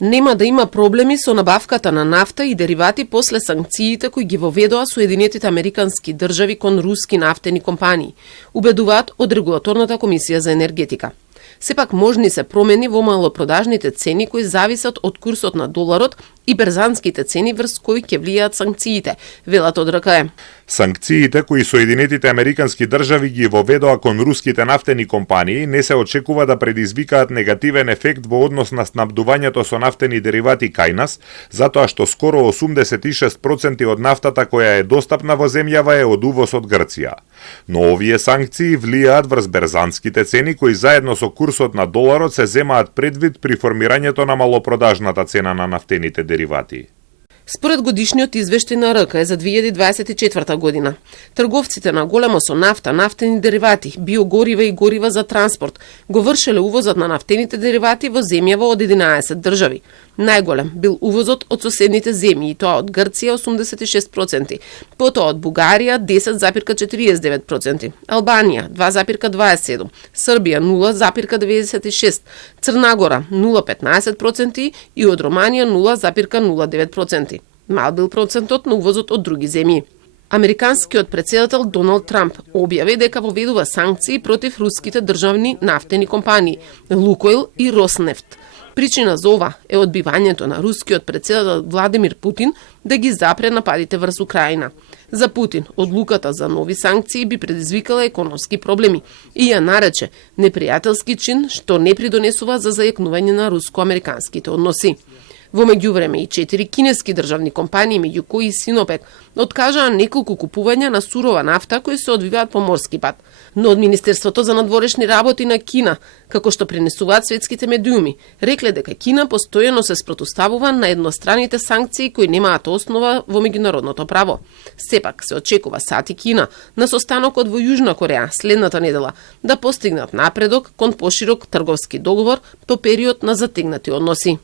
Нема да има проблеми со набавката на нафта и деривати после санкциите кои ги воведоа Соединетите Американски држави кон руски нафтени компании, убедуваат од Регулаторната комисија за енергетика. Сепак можни се промени во малопродажните цени кои зависат од курсот на доларот и берзанските цени врз кои ќе влијаат санкциите, велат од РКЕ. Санкциите кои Соединетите Американски држави ги воведоа кон руските нафтени компании не се очекува да предизвикаат негативен ефект во однос на снабдувањето со нафтени деривати кај нас, затоа што скоро 86% од нафтата која е достапна во земјава е од увоз од Грција. Но овие санкции влијаат врз берзанските цени кои заедно со курсот на доларот се земаат предвид при формирањето на малопродажната цена на нафтените деривати. Според годишниот извештај на РКЕ за 2024 година, трговците на големо со нафта, нафтени деривати, биогорива и горива за транспорт го вршеле увозот на нафтените деривати во земјава од 11 држави. Најголем бил увозот од соседните земји, и тоа од Грција 86%, потоа од Бугарија 10,49%, Албанија 2,27%, Србија 0,96%, Црнагора 0,15% и од Романија 0,09%. Мал бил процентот на увозот од други земји. Американскиот председател Доналд Трамп објави дека воведува санкции против руските државни нафтени компании Лукойл и Роснефт. Причина за ова е одбивањето на рускиот председател Владимир Путин да ги запре нападите врз Украина. За Путин, одлуката за нови санкции би предизвикала економски проблеми и ја нарече непријателски чин што не придонесува за зајакнување на руско-американските односи. Во меѓувреме и 4 кинески државни компании, меѓу кои Синопек, откажаа неколку купувања на сурова нафта кои се одвиваат по морски пат. Но од Министерството за надворешни работи на Кина, како што пренесуваат светските медиуми, рекле дека Кина постојано се спротивставува на едностраните санкции кои немаат основа во меѓународното право. Сепак се очекува САД и Кина на состанокот во Јужна Кореја следната недела да постигнат напредок кон поширок трговски договор по период на затегнати односи.